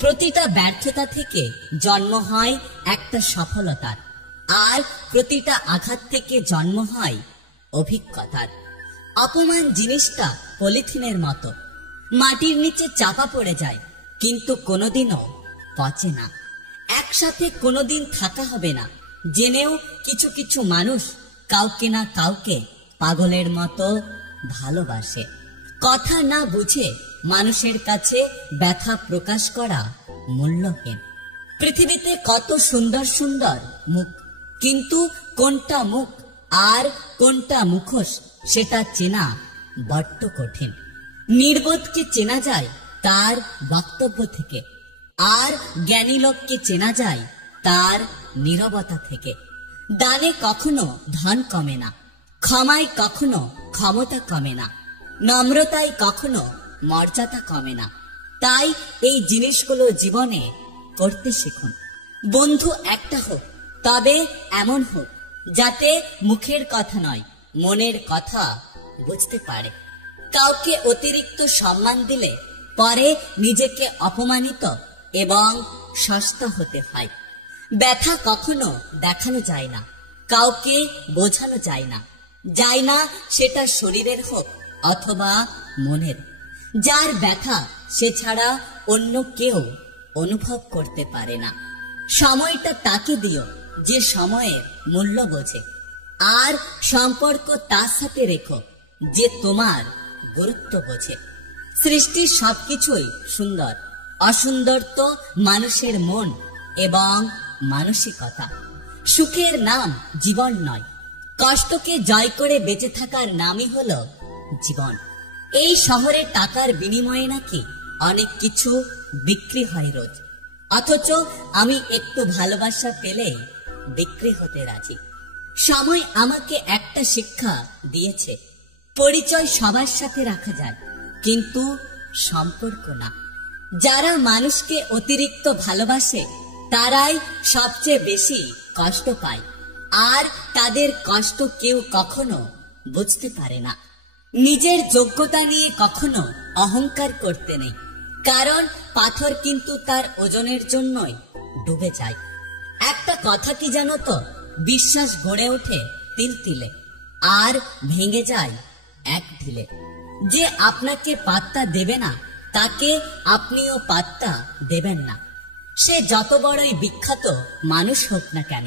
প্রতিটা ব্যর্থতা থেকে জন্ম হয় একটা সফলতার, আর প্রতিটা আঘাত থেকে জন্ম হয় অভিজ্ঞতার। অপমান জিনিসটা পলিথিনের মতো, মাটির নিচে চাপা পড়ে যায় কিন্তু কোনোদিনও পচে না। একসাথে কোনোদিন থাকা হবে না জেনেও কিছু কিছু মানুষ কাউকে না কাউকে পাগলের মতো ভালোবাসে। কথা না বুঝে মানুষের কাছে ব্যথা প্রকাশ করা মূল্যহীন। পৃথিবীতে কত সুন্দর সুন্দর মুখ, কিন্তু কোনটা মুখ আর কোনটা মুখোশ সেটা চেনা বড্ড কঠিন। নির্বোধকে চেনা যায় তার বক্তব্য থেকে, আর জ্ঞানী লোককে চেনা যায় তার নীরবতা থেকে। দানে কখনো ধন কমে না, ক্ষমায় কখনো ক্ষমতা কমে না, নম্রতায় কখনো মর্যাদা কমে না। তাই এই জিনিসগুলো জীবনে করতে শিখুন। বন্ধু একটা হোক, তবে এমন হোক যাতে মুখের কথা নয় মনের কথা বুঝতে পারে। কাউকে অতিরিক্ত সম্মান দিলে পরে নিজেকে অপমানিত এবং সস্তা হতে হয়। ব্যথা কখনো দেখানো যায় না, কাউকে বোঝানো যায় না, সেটা শরীরের হোক অথবা মনের। যার ব্যথা সে ছাড়া অন্য কেউ অনুভব করতে পারে না। সময়টা তাকে দিও যে সময়ের মূল্য বোঝে, আর সম্পর্ক তার সাথে রেখো যে তোমার গুরুত্ব বোঝে। সৃষ্টির সবকিছুই সুন্দর, অসুন্দর তো মানুষের মন এবং মানসিকতা। সুখের নাম জীবন নয়, কষ্টকে জয় করে বেঁচে থাকার নামই হলো জীবন। এই শহরে টাকার বিনিময়ে নাকি অনেক কিছু বিক্রি হয় রোজ, অথচ আমি একটু ভালোবাসা পেলে বিক্রি হতে রাজি। সময় আমাকে একটা শিক্ষা দিয়েছে, পরিচয় সবার সাথে রাখা যায় কিন্তু সম্পর্ক না। যারা মানুষকে অতিরিক্ত ভালোবাসে তারাই সবচেয়ে বেশি কষ্ট পায়, আর তাদের কষ্ট কেউ কখনো বুঝতে পারে না। নিজের যোগ্যতা নিয়ে কখনো অহংকার করতে নেই, কারণ পাথর কিন্তু তার ওজনের জন্যই ডুবে যায়। একটা কথা কি জানো তো, বিশ্বাস গড়ে ওঠে তিল তিলে আর ভেঙে যায় এক ঢিলে। যে আপনাকে পাত্তা দেবে না তাকে আপনিও পাত্তা দেবেন না, সে যত বড়ই বিখ্যাত মানুষ হোক না কেন।